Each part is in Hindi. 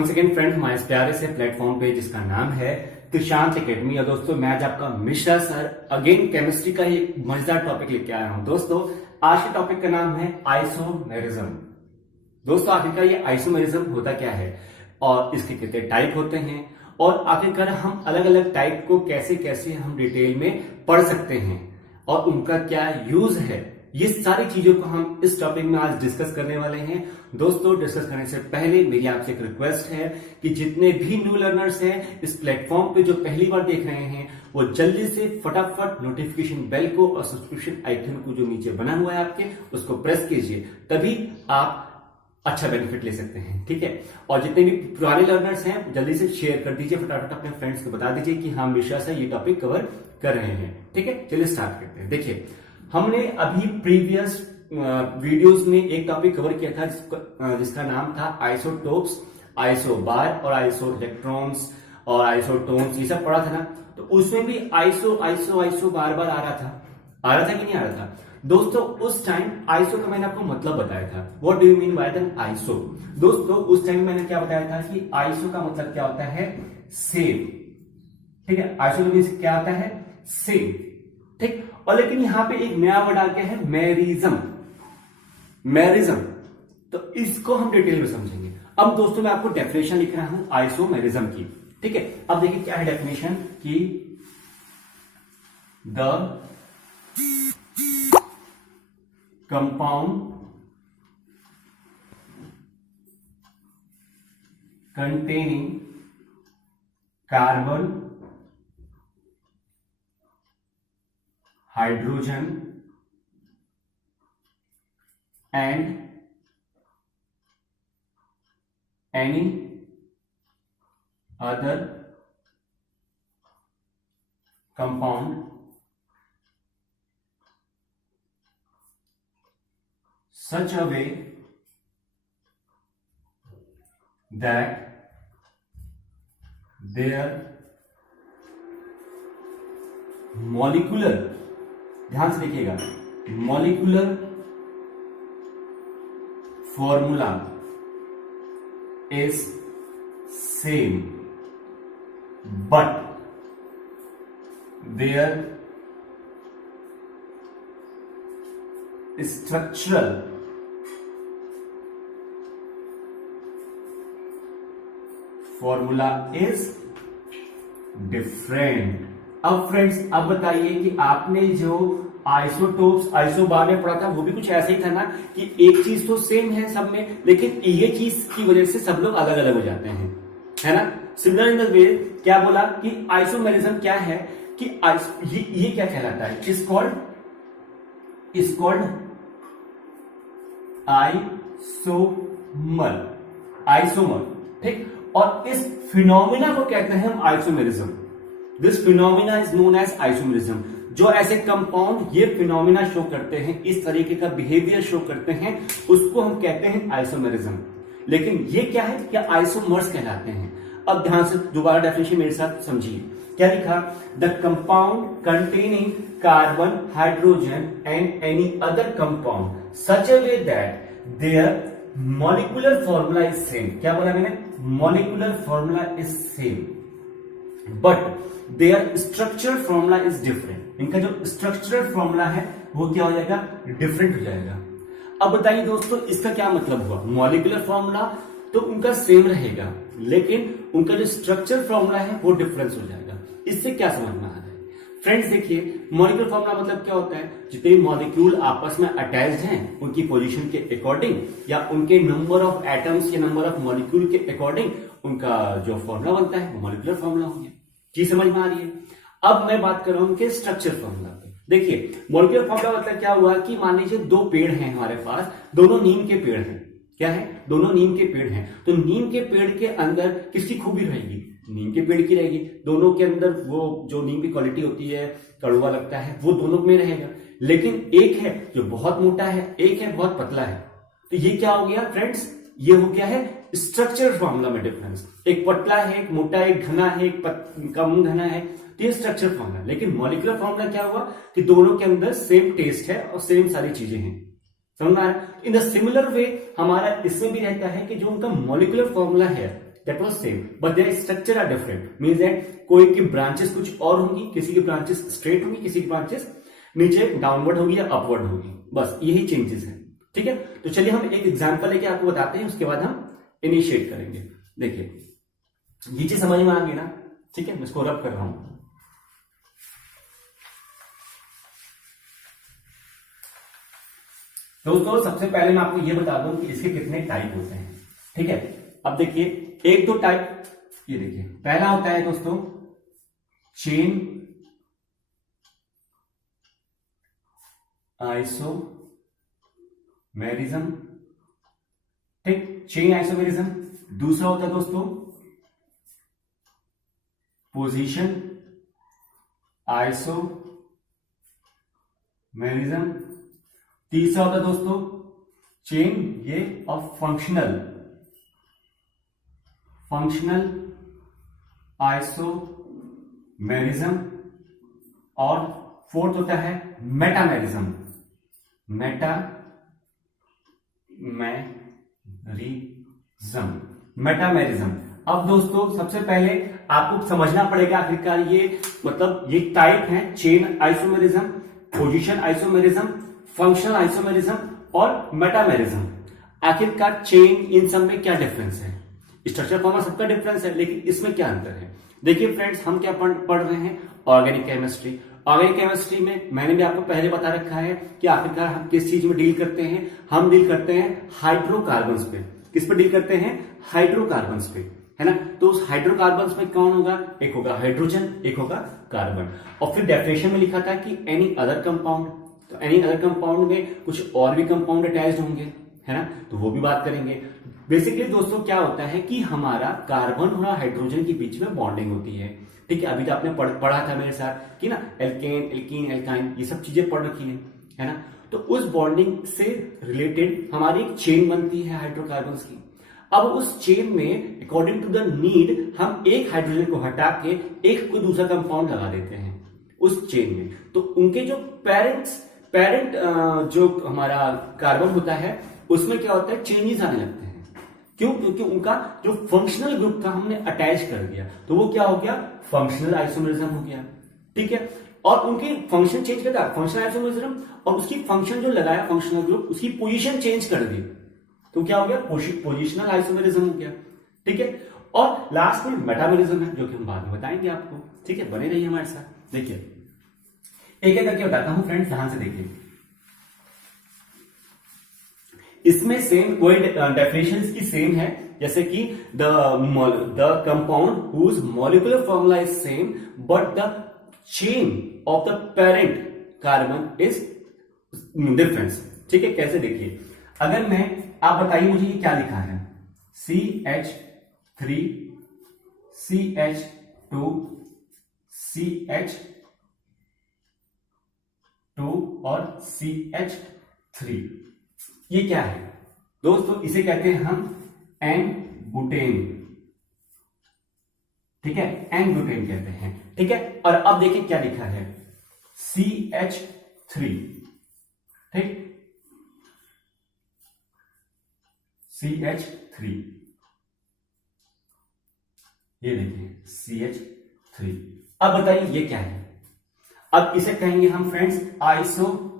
वंस अगेन फ्रेंड हमारे इस प्यारे से प्लेटफॉर्म पे जिसका नाम है कृषांत एकेडमी। और दोस्तों मैं आज आपका मिश्रा सर अगेन केमिस्ट्री का एक मजेदार टॉपिक लेके आया हूं। दोस्तों आज के टॉपिक का नाम है आइसोमेरिज्म। दोस्तों आखिरकार ये आइसोमेरिज्म होता क्या है और इसके कितने टाइप होते हैं और आखिरकार हम अलग अलग टाइप को कैसे कैसे हम डिटेल में पढ़ सकते हैं और उनका क्या यूज है, ये सारी चीजों को हम इस टॉपिक में आज डिस्कस करने वाले हैं। दोस्तों डिस्कस करने से पहले मेरी आपसे एक रिक्वेस्ट है कि जितने भी न्यू लर्नर्स हैं इस प्लेटफॉर्म पे जो पहली बार देख रहे हैं वो जल्दी से फटाफट नोटिफिकेशन बेल को और सब्सक्रिप्शन आइकन को जो नीचे बना हुआ है आपके उसको प्रेस कीजिए, तभी आप अच्छा बेनिफिट ले सकते हैं। ठीक है, और जितने भी पुराने लर्नर्स हैं जल्दी से शेयर कर दीजिए, फटाफट अपने फ्रेंड्स को बता दीजिए कि हम हमेशा से ये टॉपिक कवर कर रहे हैं। ठीक है, चलिए स्टार्ट करते हैं। देखिए हमने अभी प्रीवियस वीडियोस में एक टॉपिक कवर किया था जिसका नाम था आइसोटोप्स, आइसोबार और आइसो इलेक्ट्रॉन्स और आइसोटोन्स, ये सब पढ़ा था ना। तो उसमें भी आइसो आइसो आइसो बार बार आ रहा था कि नहीं आ रहा था। दोस्तों उस टाइम आइसो का मैंने आपको मतलब बताया था। What do you mean by the iso? दोस्तों उस टाइम मैंने क्या बताया था कि आइसो का मतलब क्या होता है, सेम। ठीक है, आइसो का मीन्स क्या होता है, सेम। ठीक, और लेकिन यहां पे एक नया वर्ड आ गया है मेरिज्म। मेरिज्म, तो इसको हम डिटेल में समझेंगे। अब दोस्तों मैं आपको डेफिनेशन लिख रहा हूं आइसोमेरिज्म की। ठीक है, अब देखिए क्या है डेफिनेशन की, the compound containing carbon, hydrogen and any other compound such a way that their molecular, ध्यान से देखिएगा, molecular formula is same but their structural formula is different. अब फ्रेंड्स अब बताइए कि आपने जो आइसोटोप्स आइसोबार में पढ़ा था वो भी कुछ ऐसा ही था ना कि एक चीज तो सेम है सब में, लेकिन ये चीज की वजह से सब लोग अलग अलग हो जाते हैं, है ना। सिमिलर इन द वे क्या बोला कि आइसोमेरिज्म क्या है कि ये क्या कहलाता है, इज कॉल्ड आइसोमर। ठीक, और इस फिनोमिना को कहते हैं हम isomerism. This phenomena is known as isomerism. जो ऐसे कंपाउंड ये फिनोमिना शो करते हैं, इस तरीके का बिहेवियर शो करते हैं, उसको हम कहते हैं आइसोमेरिज्म। लेकिन ये क्या है, क्या आइसोमर्स कहलाते हैं। अब ध्यान से दोबारा डेफिनेशन मेरे साथ समझिए, क्या लिखा, the compound containing carbon, hydrogen and any other compound such a way that their molecular formula is same। क्या बोला मैंने, molecular formula is same but their structural formula is different। इनका जो structural formula है वो क्या हो जाएगा, different हो जाएगा। अब बताइए दोस्तों इसका क्या मतलब हुआ, molecular formula तो उनका सेम रहेगा लेकिन उनका जो स्ट्रक्चर फॉर्मूला है वो डिफरेंस हो जाएगा। इससे क्या समझ में आ रहा है फ्रेंड्स, देखिए मॉलिक्यूलर फॉर्मूला मतलब क्या होता है, जितने मॉलिक्यूल आपस में अटैच्ड हैं उनकी पोजीशन के अकॉर्डिंग या उनके नंबर ऑफ एटम्स या नंबर ऑफ मॉलिक्यूल के अकॉर्डिंग उनका जो फॉर्मूला बनता है वो मॉलिक्यूलर फॉर्मूला हो गया। चीज समझ में आ रही है। अब मैं बात कर रहा हूं उनके स्ट्रक्चर फॉर्मूला पे। देखिए मॉलिक्यूलर फॉर्मूला मतलब क्या हुआ कि मान लीजिए दो पेड़ हैं हमारे पास, दोनों नीम के पेड़ हैं। क्या है, दोनों नीम के पेड़ हैं, तो नीम के पेड़ के अंदर किसकी खूबी रहेगी, नीम के पेड़ की रहेगी। दोनों के अंदर वो जो नीम की क्वालिटी होती है, कड़वा लगता है, वो दोनों में रहेगा। लेकिन एक है जो बहुत मोटा है, एक है बहुत पतला है, तो ये क्या हो गया फ्रेंड्स, ये हो गया है स्ट्रक्चर फॉर्मूला में डिफरेंस। एक पतला है, एक मोटा, एक घना है, एक कम घना है, तो ये स्ट्रक्चर फॉर्मूला। लेकिन मॉलिक्यूलर फॉर्मूला क्या हुआ कि दोनों के अंदर सेम टेस्ट है और सेम सारी चीजें हैं। समझ में आ रहा है। इन द सिमिलर वे हमारा इसमें भी रहता है कि जो उनका मॉलिक्यूलर फॉर्मूला है that was same but their structure are different, means that कोई की ब्रांचेस कुछ और होंगी, किसी की ब्रांचेस स्ट्रेट होंगी, किसी की ब्रांचेस नीचे डाउनवर्ड होगी या अपवर्ड होगी, बस यही चेंजेस है। ठीक है, तो चलिए हम एक एग्जांपल लेके आपको बताते हैं, उसके बाद हम इनिशिएट करेंगे। देखिए ये चीज समझ में आ गई ना, ठीक है, मैं इसको रब कर रहा हूं। दोस्तों सबसे पहले मैं आपको ये बता दूं कि इसके कितने टाइप होते हैं। ठीक है, अब देखिए एक दो टाइप, ये देखिए पहला होता है दोस्तों चेन आइसोमेरिज्म। ठीक, चेन आइसोमेरिज्म। दूसरा होता है दोस्तों पोजीशन आइसोमेरिज्म। तीसरा होता है दोस्तों चेन ये ऑफ फंक्शनल आइसोमेरिज्म। और फोर्थ होता है मेटामेरिज्म। मेटामेरिज्म। अब दोस्तों सबसे पहले आपको समझना पड़ेगा आखिरकार ये मतलब ये टाइप है chain isomerism, position isomerism, functional isomerism और मेटामेरिज्म। आखिरकार चेन इन सब में क्या डिफरेंस है? स्ट्रक्चर फॉर्म सबका डिफरेंस है, लेकिन इसमें क्या अंतर है? देखिए फ्रेंड्स, हम क्या पढ़ रहे हैं? Organic chemistry. ऑर्गेनिक केमिस्ट्री में मैंने भी आपको पहले बता रखा है कि आखिरकार हम किस चीज में डील करते हैं। हम डील करते हैं हाइड्रोकार्बन्स पे। किस पे डील करते हैं? हाइड्रोकार्बन्स पे, है ना। तो उस हाइड्रोकार्बन्स में कौन होगा? एक होगा हाइड्रोजन, एक होगा कार्बन। और फिर डेफिनेशन में लिखा था कि एनी अदर कंपाउंड, तो एनी अदर कंपाउंड में कुछ और भी कंपाउंड अटैच्ड होंगे, है ना, तो वो भी बात करेंगे। बेसिकली दोस्तों क्या होता है कि हमारा कार्बन और हाइड्रोजन के बीच में बॉन्डिंग होती है। ठीक है, अभी तो आपने पढ़ा था मेरे साथ कि ना एल्केन, एल्कीन, एल्काइन, ये सब चीजें पढ़ रखी है ना। तो उस बॉन्डिंग से रिलेटेड हमारी एक चेन बनती है हाइड्रोकार्बन्स की। अब उस चेन में अकॉर्डिंग टू द नीड हम एक हाइड्रोजन को हटा के एक कोई दूसरा कंपाउंड लगा देते हैं उस चेन में। तो उनके जो पेरेंट जो हमारा कार्बन होता है उसमें क्या होता है? चेंजेस आने लगते हैं। क्यों? क्योंकि उनका जो फंक्शनल ग्रुप था हमने अटैच कर दिया, तो वो क्या हो गया? फंक्शनल आइसोमेरिज्म हो गया। ठीक है, और उनकी फंक्शन चेंज कर दिया, फंक्शनल आइसोमेरिज्म, और उसकी फंक्शन जो लगाया फंक्शनल ग्रुप, उसकी पोजीशन चेंज कर दी, तो क्या हो गया? पोजिशनल आइसोमेरिज्म हो गया। ठीक है, और लास्ट में मेटामेरिज्म है, जो कि हम बाद में बताएंगे आपको। ठीक है, बने रहिए हमारे साथ। देखिए एक एक करके बताता हूं फ्रेंड्स, ध्यान से देखिए। इसमें सेम कोई डेफिनेशन की सेम है, जैसे कि the compound whose molecular formula is same but the chain of the parent carbon is difference. ठीक है, कैसे? देखिए अगर मैं, आप बताइए मुझे ये क्या लिखा है? CH3 CH2 CH2 और CH3, ये क्या है दोस्तों? इसे कहते हैं हम एन-बुटेन। ठीक है, एन-बुटेन कहते हैं। ठीक है, और अब देखिए क्या लिखा है? CH3। ठीक, CH3, ये देखिए CH3। अब बताइए ये क्या है? अब इसे कहेंगे हम फ्रेंड्स आइसोब्यूटेन।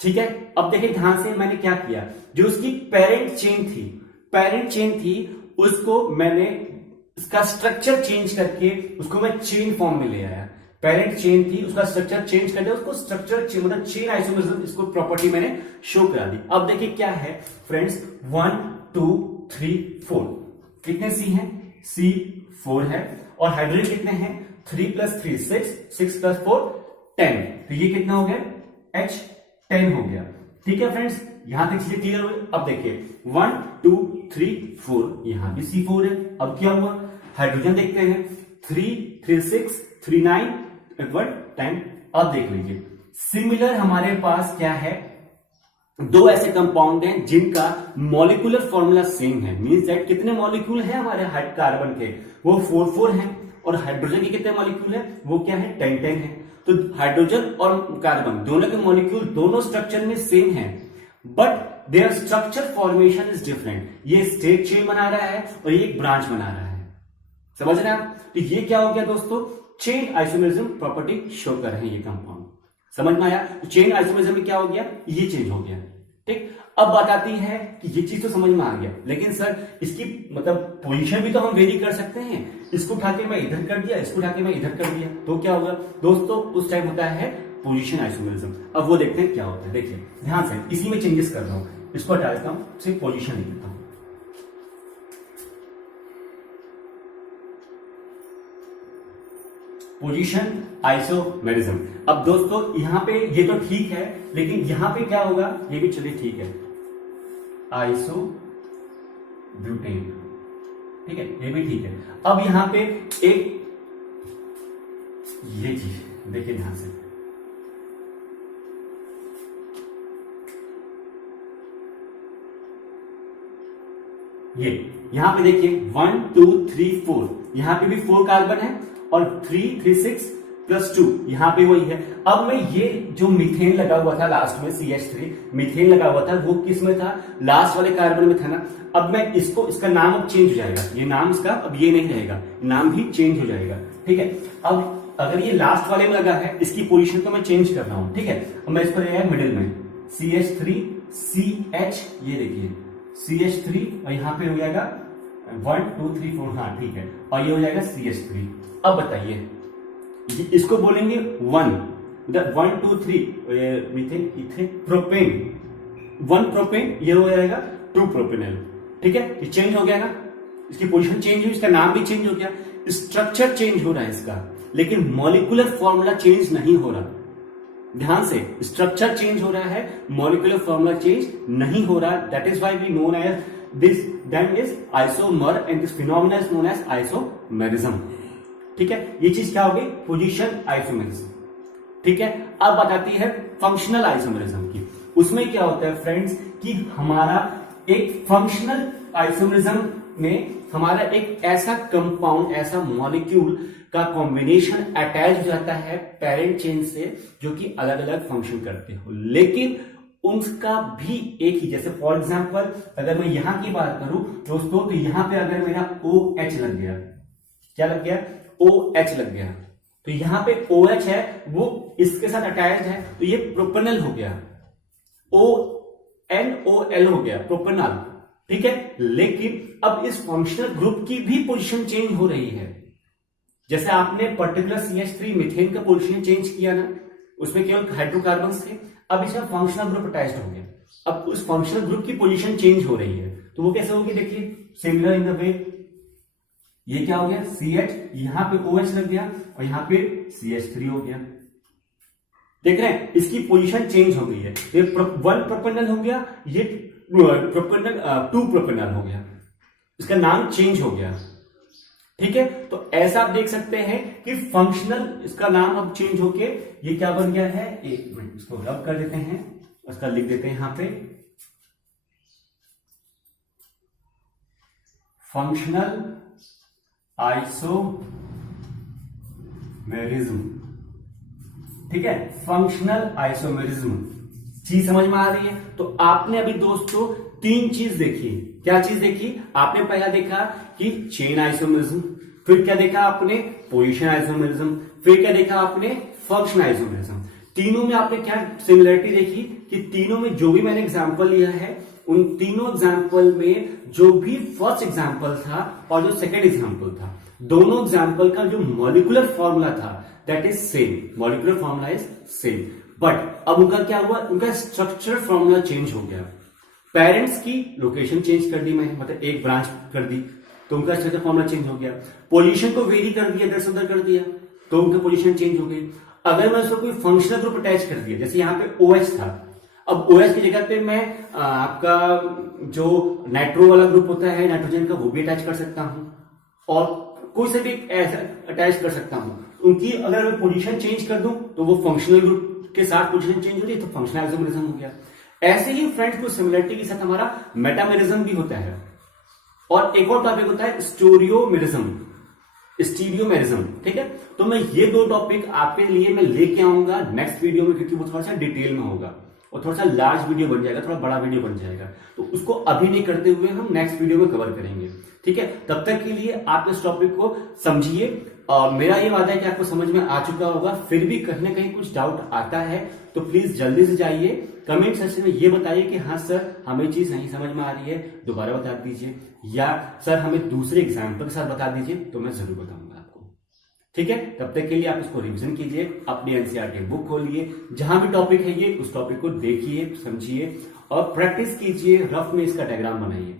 ठीक है, अब देखिए ध्यान से, मैंने क्या किया? जो उसकी पेरेंट चेन थी उसको मैंने इसका स्ट्रक्चर चेंज करके उसको मैं चेन फॉर्म में ले आया। पेरेंट चेन थी, उसका स्ट्रक्चर चेंज कर दिया, उसको स्ट्रक्चर मतलब चेन आइसोमेरिज्म, इसको प्रॉपर्टी मैंने शो करा दी। अब देखिए क्या है फ्रेंड्स? 1 2 3 4, कितने सी हैं? C4 है। और हाइड्रोजन कितने हैं? 3 + 3 6, 6 + 4 10, तो ये कितना हो गया? H10 हो गया। ठीक है फ्रेंड्स, यहां तक चीजें क्लियर हुई। अब देखिए 1 2 3 4, यहां भी C4 है। अब क्या हुआ? हाइड्रोजन देखते हैं, 3 3 6 3 9 10। अब देख लीजिए सिमिलर हमारे पास क्या है? दो ऐसे कंपाउंड हैं जिनका मॉलिक्यूलर फॉर्मूला सेम है, मींस दैट कितने मॉलिक्यूल हैं हमारे कार्बन के? वो 4 हैं। और हाइड्रोजन के कितने मॉलिक्यूल हैं? वो क्या है? 10 है। तो हाइड्रोजन और कार्बन दोनों के मॉलिक्यूल दोनों स्ट्रक्चर में सेम है, but their structure formation is different. ये स्टेट चेन बना रहा है और ये एक ब्रांच बना रहा है, समझ रहे हैं आप? तो ये क्या हो गया दोस्तों, चेन आइसोमेरिज्म प्रॉपर्टी शो कर रहे हैं ये कंपाउंड, समझ में आया? तो चेन आइसोमेरिज्म में क्या हो गया, ये चेंज हो गया, ठीक। अब बात आती है कि ये चीज तो समझ में आ गया, लेकिन सर इसकी मतलब पोजीशन भी तो हम वेरी कर सकते हैं। इसको उठा के मैं इधर कर दिया, इसको उठा के मैं इधर कर दिया, तो क्या होगा दोस्तों, उस टाइम होता है पोजीशन आइसोमेरिज्म। अब वो देखते हैं क्या होता है, देखिए ध्यान से, इसी में चेंजेस कर रहा हूं, इसको हटा देता हूं, सिर्फ पोजीशन लिख देता हूं। Position isomerism. अब दोस्तों यहां पे ये तो ठीक है, लेकिन यहां पे क्या होगा, ये भी चलिए ठीक है, आइसो ब्यूटेन, ठीक है, ये भी ठीक है। अब यहां पे एक ये चीज देखिए ध्यान से, ये यहां पे देखिए 1 2 3 4, यहां पे भी 4 कार्बन है और 3 3 6 प्लस 2 यहां पे वही है। अब मैं ये जो मीथेन लगा हुआ था लास्ट में, CH3 मीथेन लगा हुआ था, वो किस में था, लास्ट वाले कार्बन में था ना। अब मैं इसको, इसका नाम अब चेंज हो जाएगा, ये नाम इसका अब ये नहीं रहेगा, नाम भी चेंज हो जाएगा, ठीक है। अब अगर ये लास्ट वाले में लगा है, इसकी पोजीशन तो मैं चेंज कर रहा हूं, ठीक है। अब मैं इसको ले मिडिल में CH3 CH, ये देखिए CH3 और यहां पे हो जाएगा 1 2 3 4, हाँ ठीक है, और ये हो जाएगा CH3। अब बताइए इसको बोलेंगे 1 2 3 मीथेन इथेन प्रोपेन, 1 प्रोपेन, ये हो जाएगा 2 प्रोपेनल, ठीक है। ये चेंज हो गया ना, इसकी पोजीशन चेंज हुई, इसका नाम भी चेंज हो गया, स्ट्रक्चर चेंज हो रहा है इसका, लेकिन मॉलिक्यूलर फॉर्मूला चेंज नहीं हो रहा। ध्यान से, स्ट्रक्चर चेंज हो रहा है, मॉलिक्यूलर फॉर्मूला चेंज नहीं हो रहा। That is why we known as this, that is isomer and this phenomena is known as isomerism, ठीक है। ये चीज क्या होगी, पोजीशन आइसोमेरिज्म, ठीक है। अब बात आती है फंक्शनल आइसोमेरिज्म की। उसमें क्या होता है फ्रेंड्स कि हमारा एक फंक्शनल आइसोमेरिज्म में हमारा एक ऐसा कंपाउंड, ऐसा मॉलिक्यूल का कॉम्बिनेशन अटैच हो जाता है पेरेंट चेन से, जो कि अलग अलग फंक्शन करते हो, लेकिन उनका भी एक ही, जैसे फॉर एग्जांपल अगर मैं यहां की बात करूं दोस्तों, तो यहां पे अगर मेरा OH लग गया, क्या लग गया, OH लग गया, तो यहां पे OH है वो इसके साथ अटैच है, तो ये प्रोपेनल हो गया, ONOL हो गया, प्रोपेनल, ठीक है। लेकिन अब इस फंक्शनल ग्रुप की भी पोजीशन चेंज हो रही है। जैसे आपने पर्टिकुलर CH3 मीथेन का पोजीशन चेंज किया ना, उसमें केवल हाइड्रोकार्बन थे, अब इसमें फंक्शनल ग्रुप अटैच्ड हो गया, अब उस फंक्शनल ग्रुप की पोजीशन चेंज हो रही है, तो वो कैसे होगी, देखिए सिमिलर इन द वे, ये क्या हो गया CH, यहां पे OH लग गया और यहां पे CH3 हो गया, देख रहे हैं, इसकी पोजीशन चेंज हो गई है। ये 1 प्रोपेनल हो गया, ये प्रोपेनल 2 प्रोपेनल हो गया, इसका नाम चेंज हो गया, ठीक है। तो ऐसा आप देख सकते हैं कि फंक्शनल, इसका नाम अब चेंज होके ये क्या बन गया है, एक मिनट इसको रब कर देते हैं, उसका लिख देते हैं यहां पे, फंक्शनल आइसोमेरिज्म, ठीक है, फंक्शनल आइसोमेरिज्म। चीज समझ में आ रही है? तो आपने अभी दोस्तों 3 चीज देखी। क्या चीज देखी आपने? पहला देखा कि चेन आइसोमेरिज्म, फिर क्या देखा आपने, पोजीशन आइसोमेरिज्म, फिर क्या देखा आपने, फंक्शन आइसोमेरिज्म। तीनों में आपने क्या सिमिलरिटी देखी कि तीनों में जो भी मैंने एग्जांपल लिया है, उन तीनों एग्जांपल में जो भी फर्स्ट एग्जांपल था और जो सेकंड एग्जांपल था, दोनों एग्जांपल का जो मॉलिक्यूलर फॉर्मूला था that is same, molecular formula is same, but अब उनका क्या हुआ, उनका स्ट्रक्चर फॉर्मूला चेंज हो गया। पेरेंट्स की लोकेशन चेंज कर दी मैंने, मतलब एक ब्रांच कर दी तो उनका स्ट्रक्चर फॉर्मूला चेंज हो गया। पोजीशन को वेरी कर दिया, इधर से उधर कर दिया तो उनका पोजीशन चेंज हो गई। अगर मैं उसको कोई फंक्शनल ग्रुप अटैच कर दिया, जैसे यहाँ पे OH था, अब OH की जगह पे मैं आपका जो नाइट्रो वाला ग्रुप होता है नाइट्रोजन का, वो भी अटैच कर सकता हूं और कोई से भी ऐसा अटैच कर सकता हूं। उनकी अगर मैं पोजीशन चेंज कर दूं तो वो फंक्शनल ग्रुप के साथ पोजीशन चेंज हो रही है, तो फंक्शनल आइसोमेरिज्म हो गया। ऐसे ही फ्रेंड्स को सिमिलरिटी के साथ हमारा मेटामेरिज्म भी होता है। और एक और टॉपिक होता है स्टीरियोमेरिज्म, स्टीरियोमेरिज्म, ठीक है। तो मैं ये 2 टॉपिक आपके लिए मैं लेके आऊंगा नेक्स्ट वीडियो में, क्योंकि वो थोड़ा सा डिटेल में होगा। और थोड़ा सा लार्ज वीडियो बन जाएगा, थोड़ा बड़ा वीडियो बन जाएगा, तो उसको अभी नहीं करते हुए हम नेक्स्ट वीडियो में कवर करेंगे। ठीक है, तब तक के लिए आप इस टॉपिक को समझिए। मेरा ये वादा है कि आपको समझ में आ चुका होगा। फिर भी कहीं ना कहीं कुछ डाउट आता है तो प्लीज जल्दी से जाइए कमेंट सेक्शन में ये बताइए कि हाँ सर हमें चीज नहीं समझ में आ रही है, दोबारा बता दीजिए, या सर हमें दूसरे एग्जाम्पल के साथ बता दीजिए, तो मैं जरूर बताऊंगा आपको। ठीक है, तब तक के लिए आप इसको रिवीजन कीजिए, अपनी एनसीईआरटी बुक खोलिए, जहां भी टॉपिक है ये उस टॉपिक को देखिए, समझिए और प्रैक्टिस कीजिए, रफ में इसका डायग्राम बनाइए।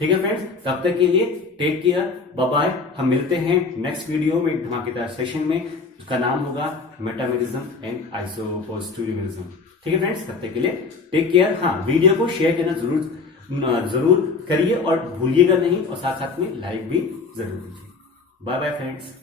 ठीक है फ्रेंड्स, तब तक के लिए टेक केयर, बाय बाय। हम मिलते हैं नेक्स्ट वीडियो में एक धमाकेदार सेशन में, उसका नाम होगा मेटामेरिज्म एंड आइसोपोस्टुरिज्म। ठीक है फ्रेंड्स, तब तक के लिए टेक केयर। हाँ, वीडियो को शेयर करना जरूर करिए और भूलिएगा नहीं, और साथ साथ में लाइक भी जरूर कीजिए। Bye bye friends.